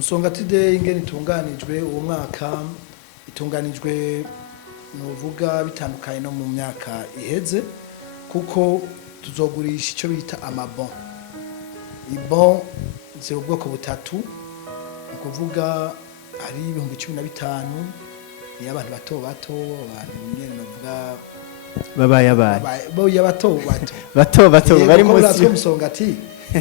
Musongati Day ingene itunganijwe uwo mwaka itunganijwe nuvuga bitandukanye no mu myaka iheze kuko tuzogurisha icyo bita amabon. Ibon ziri ubwoko butatu ukuvuga ari 15,000 y'abantu bato bato abantu nyene novuga babaye bato bari munsi Musongati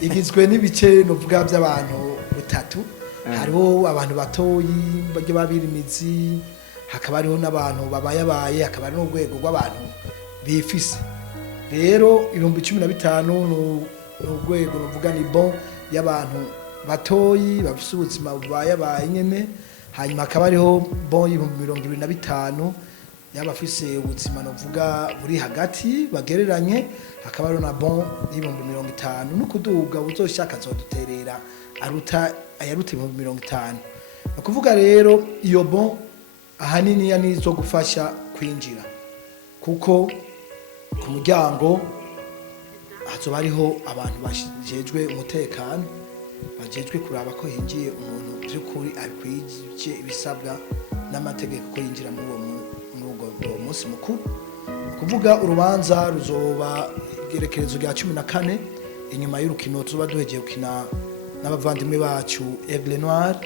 igizwe n'ibice novuga by'abantu butatu. Hariho abantu batoyi bage babirimizi, hakaba hariho n'abantu babaye, hakaba ari n'urwego rw'abantu bifise. Rero 15,000 n'urwego novuga ni bon y'abantu batoyi bafise ubuzima babaye nyene. Hanyuma hakaba hariho bon 25,000 y'abafise ubuzima novuga buri hagati bagereranye. Hakaba hariho na bon 50,000 n'ukuduga uzoshaka zoduterera aruta 50,000. Ukuvuga rero iyo bon ahanini ya nizo gufasha kwinjira kuko ku muryango hazoba hariho abantu bajejwe umutekano bajejwe kuraba ko hinjiye umuntu by'ukuri abikwije ibisabwa n'amategeko ko yinjira muri uwo munsi mukuru. Kuvuga urubanza ruzoba igerekerezo rya 14 inyuma y'urukino tuzoba duhegeye gukina n'abavandimwe bacu Aigle Noir.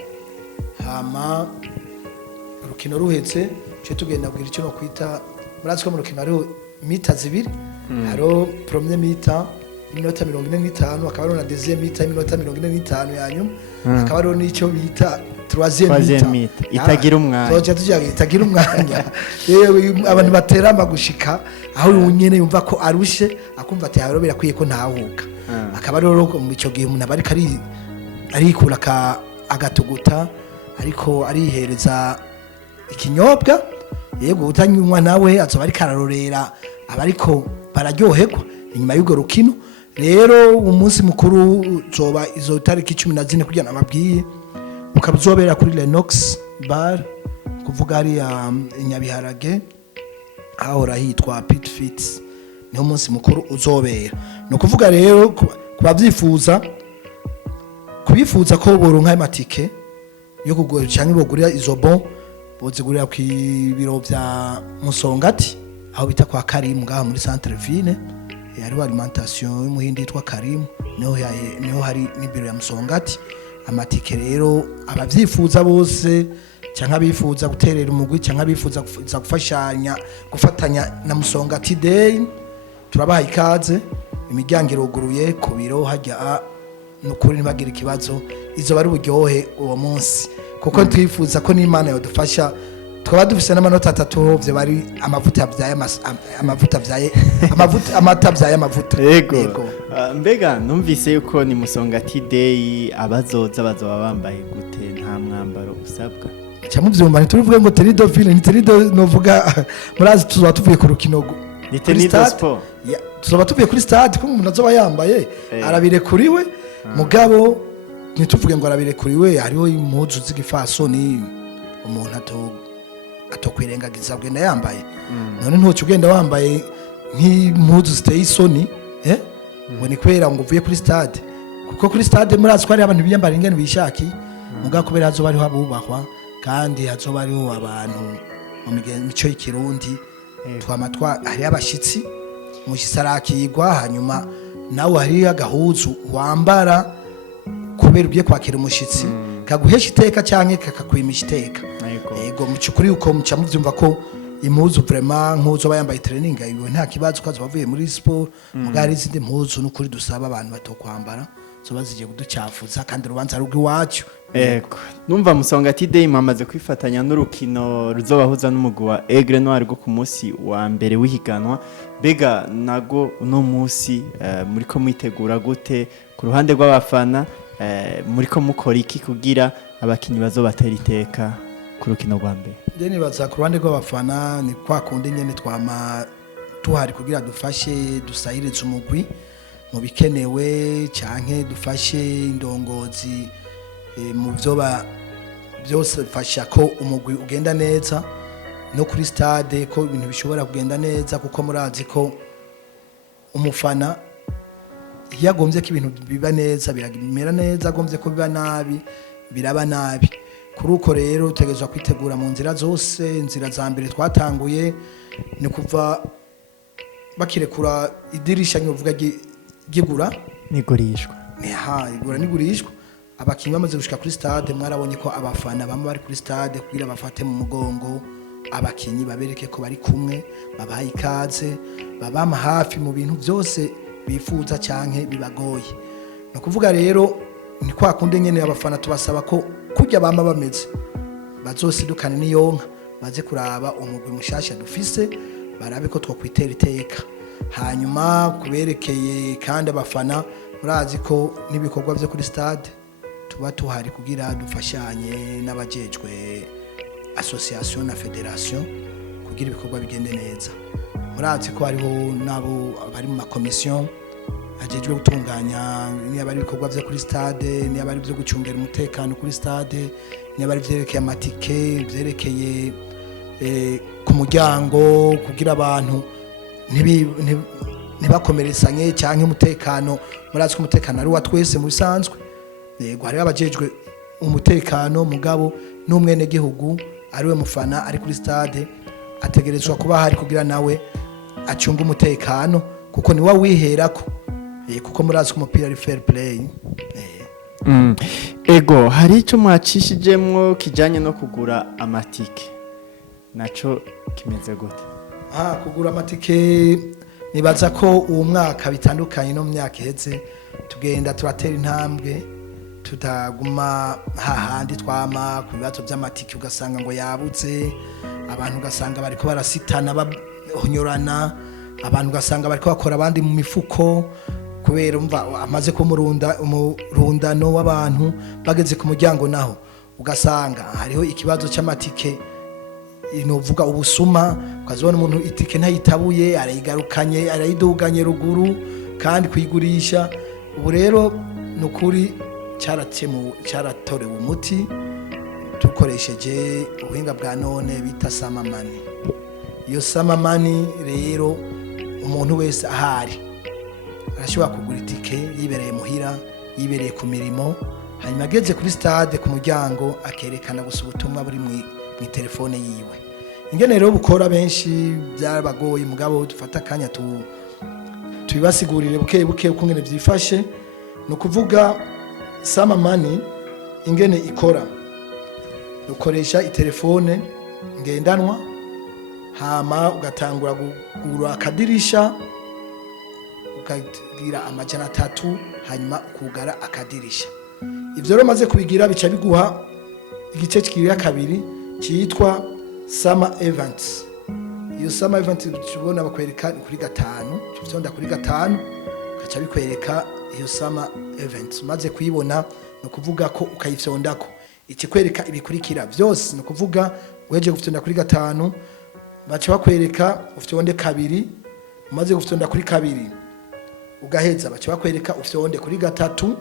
Hama urukino ruhetse cyo tugenda bwira icyo no kwita murazi ko mu rukino hariho mita zibiri. Hariho premier mita iminota 45, akaba hariho na deuxième mita iminota 45 yanyuma. Akaba hariho n'icyo bita troisième mita itagira umwanya. Zoja tujaga itagira umwanya. Abantu batera amagushika aho unyene yumva ko arushe akumva ati haro birakwiye ko ntahuka. Akaba rero mu cyo gihe umuntu abari kari arikura agatuguta ariko arihereza ikinyobwa yego utanywa nawe azoba ari kararorera abariko bararyoherwa inyuma y'ugo rukino. Rero umunsi mukuru zoba izo tariki 14 kugira nababwiye ukabuzobera kuri Lenox Bar kuvuga ari Nyabiharage aho rahitwa Pit Fits. Niho umunsi mukuru uzobera. No kuvuga rero kubavyifuza kubifuza ko boronka amatike yo kugura cyangwa bogurira izo bon bozigurira ku biro bya Musongati aho bita kwa Karim ngaha muri centre ville. Hariho alimentation y'umuhindi yitwa Karim niho hari n'ibiro ya Musongati. Amatike rero abavyifuza bose cyangwa bifuza guterera umugwi cyangwa bifuza gufatanya na Musongati Day turabaha ikaze. Imiryango iruguruye ku biro hajya nukuri nibagira ikibazo izo bari buryohe uwo munsi kuko twifuza ko n'Imana yodufasha twaba dufise n'amanota 3 byo bari amavuta byaye amata byaye amavuta. Yego. Mbega numvise yuko ni Musongati Day abazoza bazoba bambaye gute nta mwambaro usabwa cyamuvyumva ntituvuge ngo Terido Ville ni Terido novuga murazi tuzoba tuvuye ku rukino ni Terido Sport tuzoba tuvuye kuri stade ko umuntu azoba yambaye arabire kuriwe mugabo ntituvuge ngo arabire kuriwe. Hariho impuzu z'igifasoni umuntu atokwirengagiza bwenda yambaye none ntuce ugenda wambaye nk'impuzu ziteye isoni ngo ni kwera ngo uvuye kuri stade kuko kuri stade murazi ko hari abantu biyambara ingene bishaki mugabo kubera hazoba hariho abubahwa kandi hazoba hariho abantu mu mico y'ikirundi twamatwa hari abashitsi mushisarakirwa hanyuma nawe hari agahuzu wambara kubera ugiye kwakira umushitsi kaguhesha iteka cyangwa kakakwimisha iteka. Yego mucukuri uko muca muvyumva ko impuzu vraiment nkuzo bayambaye training ayiwe nta kibazo kazo bavuye muri sport mugari izindi mpuzu n'ukuri dusaba abantu batokwambara zoba zigiye kuducafuza kandi rubanza rugwi wacu. Yego numva Musongati Day mamaze kwifatanya n'urukino ruzobahuza n'umugwi wa Aigle Noir rwo ku munsi wa mbere w'ihiganwa. Bega nago uno munsi muriko mwitegura gute ku ruhande rw'abafana muriko mukora iki kugira abakinyi bazobatera iteka ku rukino rwa mbere? Deni baza ku ruhande rw'abafana ni kwa kundi nyene twama tuhari kugira dufashe dusahirize umugwi mu bikenewe canke dufashe indongozi mu byoba byose fasha ko umugwi ugenda neza no kuri stade ko ibintu bishobora kugenda neza kuko murazi ko umufana yagombye ko ibintu biba neza biramera neza agombye ko biba nabi biraba nabi. Kuri uko rero utegerezwa kwitegura mu nzira zose. Inzira za mbere twatanguye ni kuva bakirekura idirisha nyovuga gigura n'igurishwa igura n'igurishwa. Abakinnyi bamaze gushika kuri stade, mwarabonye ko abafana bamwe bari kuri stade kugira bafate mu mugongo abakinnyi, babereke ko bari kumwe, babaye ikaze, babama hafi mu bintu byose bifuza canke bibagoye. No kuvuga rero ni kwa kunde nyene abafana tubasaba ko kujya bama bameze bazosidukane n'iyonka, baze kuraba umugwi mushasha dufise, barabe ko twokwitera iteka. Hanyuma kuberekeye kandi abafana, murazi ko n'ibikorwa byo kuri stade tuba tuhari kugira dufashanye n'abajejwe association na federation kugira ibikorwa bigende neza. Murazi ko hariho nabo bari mu makomisiyo ajejwe gutunganya niba ari ibikorwa byo kuri stade, niba ari byo gucungera umutekano kuri stade, niba ari vyerekeye amatike, vyerekeye ku muryango kugira abantu ntibakomeretsanye cyangwa umutekano. Murazi ko umutekano ari wa twese mu bisanzwe. Yego hariho abajejwe umutekano, mugabo n'umwene gihugu ariwe mufana ari kuri stade ategerezwa kuba hari kugira nawe acunga umutekano, kuko niwe wiherako, kuko murazi ko umupira ari fair play. Ego hari icyo mwacishijemwo kijanye no kugura amatike, naco kimeze gute? Kugura amatike nibaza ko uwo mwaka bitandukanye no mu myaka iheze, tugenda turatera intambwe, tutaguma hahandi twama ku bibazo by'amatike, ugasanga ngo yabutse, abantu ugasanga bariko barasitana bahonyorana, abantu ugasanga bariko bakora abandi mu mifuko, kubera umva amaze ko umurundano w'abantu bageze ku muryango, naho ugasanga hariho ikibazo cy'amatike inovuga ubusuma, ukazibona umuntu itike ntayitabuye, arayigarukanye, arayiduganye ruguru kandi kuyigurisha. Ubu rero nukuri cyaratorewe umuti dukoresheje ubuhinga bwa none bita samamani. Iyo samamani rero umuntu wese ahari arashobora kugura itike yibereye muhira, yibereye ku mirimo, hanyuma ageze kuri stade ku muryango akerekana gusa ubutumwa buri mu telefone yiwe. Ingene rero bukora benshi byarabagoye, mugabo dufata akanya tubibasigurire buke buke uko ngene byifashe. No kuvuga samamani ingene ikora, ukoresha itelefone ngendanwa, hama ugatangura kugura akadirisha, ukagira $300, hanyuma ukugara akadirisha. Ivyo rero maze kubigira bica biguha igice kikiri kabiri cyitwa Summer Events. Iyo Summer Events tubona bakwereka kuri 5, tufyonda kuri 5 kaca bikwereka iyo Summer Events. Maze kuyibona no kuvuga ko ukayifyondako ikikwereka ibikurikira byose, no kuvuga weje gufyonda kuri 5 baca bakwereka ufyonde kabiri, umaze gufyonda kuri kabiri ugaheza baca bakwereka ufyonde kuri 3,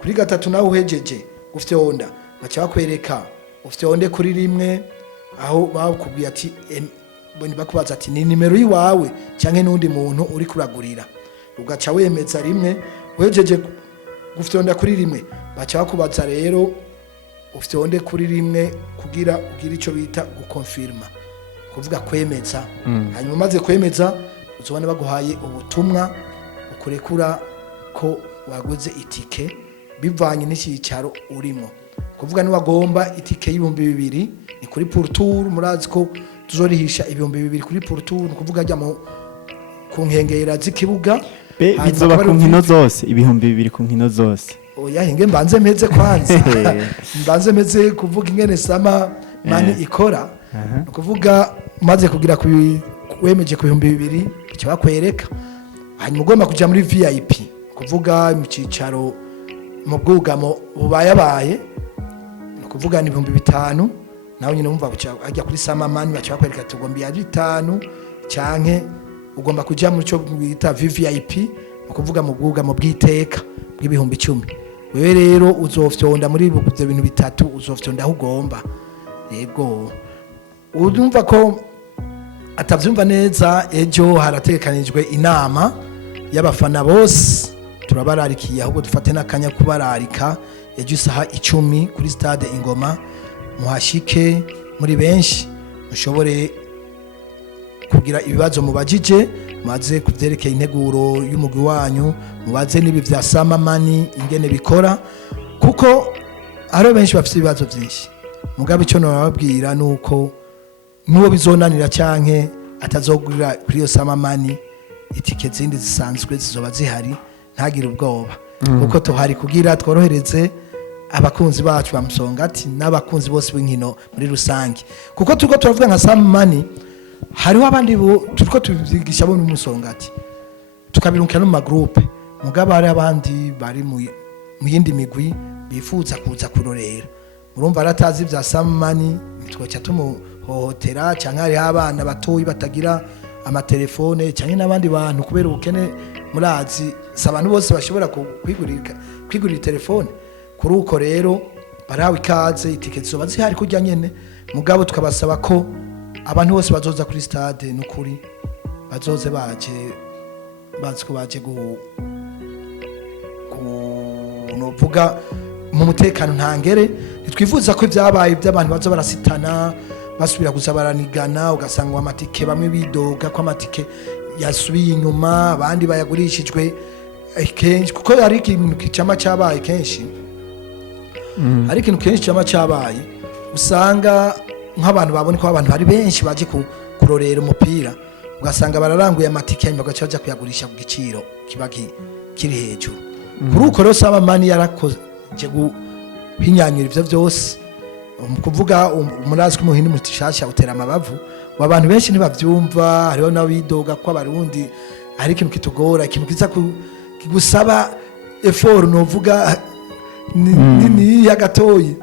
kuri 3 nawe uhejeje gufyonda baca bakwereka ufyonde kuri 1, aho bakubwiye ati bakubaza ati ni nimero yiwawe cyangwa n'undi muntu uri kuragurira, ugaca wemeza 1, uhejeje gufyonda kuri 1 baca bakubaza rero ufyonde kuri 1 kugira ugira ico bita gukonfirma, kuvuga kwemeza. Hanyuma maze kwemeza uzobona baguhaye ubutumwa ukurekura ko waguze itike bivanye n'icicaro urimo. Kuvuga niwagomba itike $2,000 ni kuri Portour, murazi ko tuzorihisha $2,000 kuri Portour, kuvuga ajya mu kunkengera z'ikibuga. Bizoba ku nkino zose $2,000 ku nkino zose. Oya hinge mbanze meze kwanza mbanze meze kuvuga ingene sama mani ikora. Kuvuga maze kugira wemeje ku $2,000 bica bakwereka, hanyuma ugomba kuja muri VIP, kuvuga mu cicaro mu bwugamo bubayabaye, kuvuga ni $5,000, nawe nyine umva ajya kuri samamani baca bakwereka tugomba ya 5 canke ugomba kuja muri cyo bita VIP, kuvuga mu bwugamo bw'iteka bw'ibihumbi 10. Wewe rero uzofyonda muri ibyo bintu bitatu, uzofyonda aho ugomba. Yego urumva ko atavyumva neza, ejo haratekanijwe inama y'abafana bose turabararikiye ahubwo dufate n'akanya kubararika ejo isaha 10 kuri stade Ingoma muhashike muri benshi mushobore kugira ibibazo mubajije maze kuvyerekeye integuro y'umugwi wanyu mubaze nibi vya samamani ingene bikora kuko ari benshi bafite ibibazo byinshi mugabe cyo nababwira nuko nuwo bizonanira canke atazogurira kuri yo samamani itike zindi zisanzwe zizoba zihari ntagire ubwoba kuko tuhari kugira tworohereze abakunzi bacu bamusongati n'abakunzi bose b'inkino muri rusange kuko turiko turavuga nka samamani hariho abandi turiko tubigisha bo mu musongati tukabirukira no mu magroupe mugabo hari abandi bari mu yindi migwi bifuza kuza kurorera murumva aratazi vya samamani nitwoca tumuhohotera canke hari abana batoyi batagira amatelefone canke n'abandi bantu kubera ubukene murazi abantu bose bashobora kwigurira telefone kuri uko rero barawe ikaze itike zoba zihari kurya nyene mugabo tukabasaba ko abantu bose bazoza kuri stade n'ukuri bazoze baziko baje novuga mu mutekano ntangere nitwifuza ko ibyabaye by'abantu bazo barasitana basubira gusa baranigana ugasanga amatike bamwe bidoga ko amatike yasubiye inyuma abandi bayagurishijwe kenshi kuko ari ikintu kicama cyabaye kenshi ari ikintu kenshi cyama cyabaye usanga nk'abantu babone ko abantu bari benshi baje kurorera umupira ugasanga bararanguye amatike nyuma gacaja kuyagurisha ku giciro kiba kiri hejuru kuri uko rero samamani yarakoze guhinyanyura ivyo byose kuvuga umurazi ko umuhini mutishasha utera amabavu abantu benshi ntibavyumva hariho nabidoga ko abarundi ari ikintu kitugora ikintu kiza kigusaba effort novuga ni ya gatoyi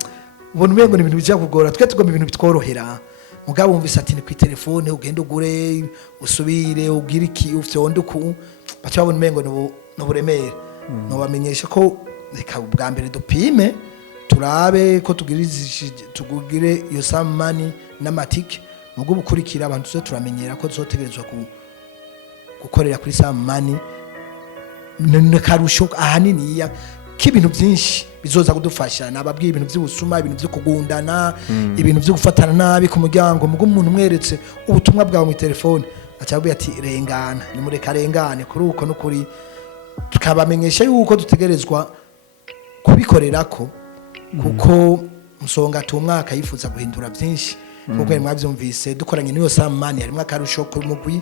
ubona umengo ni ibintu bijya kugora twe tugomba ibintu bitworohera mugabo wumvise ati ni ku telefone ugenda ugure usubire ugira iki ufyonde ku bacha babona umengo no buremere no bamenyesha ko reka bwa mbere dupime turabe ko tugire iyo samani n'amatike mugo bukurikira abantu zo turamenyera ko zotegerezwa gukorera kuri samani n'akarusho ahanini ya k'ibintu byinshi bizoza kudufasha nababwiye ibintu by'ubusuma ibintu byo kugundana ibintu byo gufatana nabi ku muryango mugo umuntu mweretse ubutumwa bwawe mu telefone acabwiye ati rengana ni mureka rengane kuri uko no kuri tukabamenyesha yuko dutegerezwa kubikorerako kuko musonga tumwaka yifuza guhindura byinshi kuko mwavyumvise dukoranye niyo samani harimo akarusho ku mugwi